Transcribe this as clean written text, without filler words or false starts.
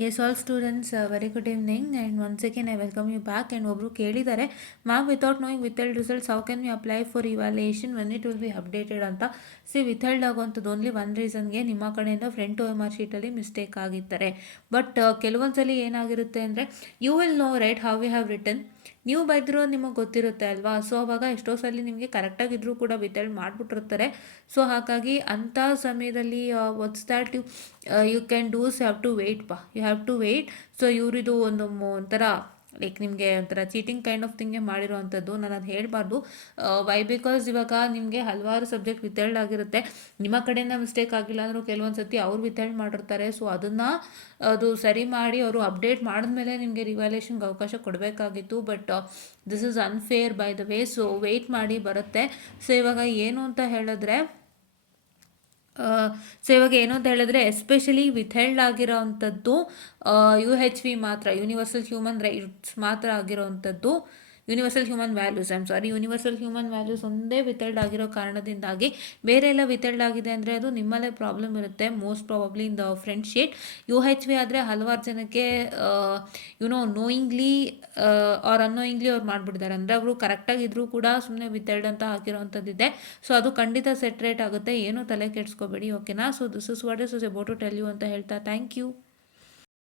Yes, all students, very good evening, and once again I welcome you back. And ಒಬ್ರು ಕೇಳಿದ್ದಾರೆ, ma'am without knowing withheld results how can we apply for evaluation when it will be updated ಅಂತ. Withheld ಆಗುವಂಥದ್ದು only one ರೀಸನ್ಗೆ ನಿಮ್ಮ ಕಡೆಯಿಂದ front OMR ಶೀಟಲ್ಲಿ mistake ಆಗಿರ್ತಾರೆ. But ಕೆಲವೊಂದ್ಸಲಿ ಏನಾಗಿರುತ್ತೆ ಅಂದರೆ, you will know right how we have written. ನೀವು ಬರೆದಿರೋ ನಿಮಗೆ ಗೊತ್ತಿರುತ್ತೆ ಅಲ್ವಾ. ಸೊ ಅವಾಗ ಎಷ್ಟೋ ಸಲ ನಿಮಗೆ ಕರೆಕ್ಟಾಗಿದ್ದರೂ ಕೂಡ ವಿಥೆಲ್ಡ್ ಮಾಡಿಬಿಟ್ಟಿರ್ತಾರೆ. ಸೊ ಹಾಗಾಗಿ ಅಂಥ ಸಮಯದಲ್ಲಿ what's that you can does have to wait you have to wait. So ಇವರಿದು ಒಂಥರ ಲೈಕ್ ನಿಮಗೆ ಒಂಥರ ಚೀಟಿಂಗ್ ಕೈಂಡ್ ಆಫ್ ಥಿಂಗೆ ಮಾಡಿರೋವಂಥದ್ದು. ನಾನು ಅದು ಹೇಳಬಾರ್ದು. ವೈ ಬಿಕಾಸ್ ಇವಾಗ ನಿಮಗೆ ಹಲವಾರು ಸಬ್ಜೆಕ್ಟ್ ವಿಥೆಲ್ಡ್ ಆಗಿರುತ್ತೆ. ನಿಮ್ಮ ಕಡೆಯಿಂದ ಮಿಸ್ಟೇಕ್ ಆಗಿಲ್ಲ ಅಂದರೂ ಕೆಲವೊಂದು ಸತಿ ಅವ್ರು ವಿಥೆಲ್ಡ್ ಮಾಡಿರ್ತಾರೆ. ಸೊ ಅದನ್ನು ಅದು ಸರಿ ಮಾಡಿ ಅವರು ಅಪ್ಡೇಟ್ ಮಾಡಿದ್ಮೇಲೆ ನಿಮಗೆ ರಿವ್ಯಾಲ್ಯೂಯೇಷನ್ಗೆ ಅವಕಾಶ ಕೊಡಬೇಕಾಗಿತ್ತು. But this is unfair by the way. So wait ಮಾಡಿ ಬರುತ್ತೆ. ಸೊ ಇವಾಗ ಏನು ಅಂತ ಹೇಳಿದ್ರೆ ಎಸ್ಪೆಷಲಿ ವಿಥೆಲ್ಡ್ ಆಗಿರೋ ಅಂಥದ್ದು UHV ಮಾತ್ರ, ಯೂನಿವರ್ಸಲ್ ಹ್ಯೂಮನ್ ರೈಟ್ಸ್ ಮಾತ್ರ ಆಗಿರೋವಂಥದ್ದು. ಯೂನಿವರ್ಸಲ್ ಹ್ಯೂಮನ್ ವ್ಯಾಲ್ಯೂಸ್ ಒಂದೇ ವಿಥೆಲ್ಡ್ ಆಗಿರೋ ಕಾರಣದಿಂದಾಗಿ, ಬೇರೆ ಎಲ್ಲ ವಿಥೆಲ್ಡ್ ಆಗಿದೆ ಅಂದರೆ ಅದು ನಿಮ್ಮಲ್ಲೇ ಪ್ರಾಬ್ಲಮ್ ಇರುತ್ತೆ most probably in the front sheet. UHV ಆದರೆ ಹಲವಾರು ಜನಕ್ಕೆ ನೋಯಿಂಗ್ಲಿ ಆರ್ ಅನ್ನೋಯಿಂಗ್ಲಿ ಅವ್ರು ಮಾಡಿಬಿಡ್ತಾರೆ. ಅಂದರೆ ಅವರು ಕರೆಕ್ಟಾಗಿದ್ದರೂ ಕೂಡ ಸುಮ್ಮನೆ ವಿಥೆಲ್ಡ್ ಅಂತ ಹಾಕಿರೋವಂಥದ್ದಿದೆ. ಸೊ ಅದು ಖಂಡಿತ ಸೆಟ್ರೇಟ್ ಆಗುತ್ತೆ, ಏನೂ ತಲೆ ಕೆಡಿಸ್ಕೋಬೇಡಿ, ಓಕೆನಾ. So this is what is about to tell you ಅಂತ ಹೇಳ್ತಾ ಥ್ಯಾಂಕ್ ಯು.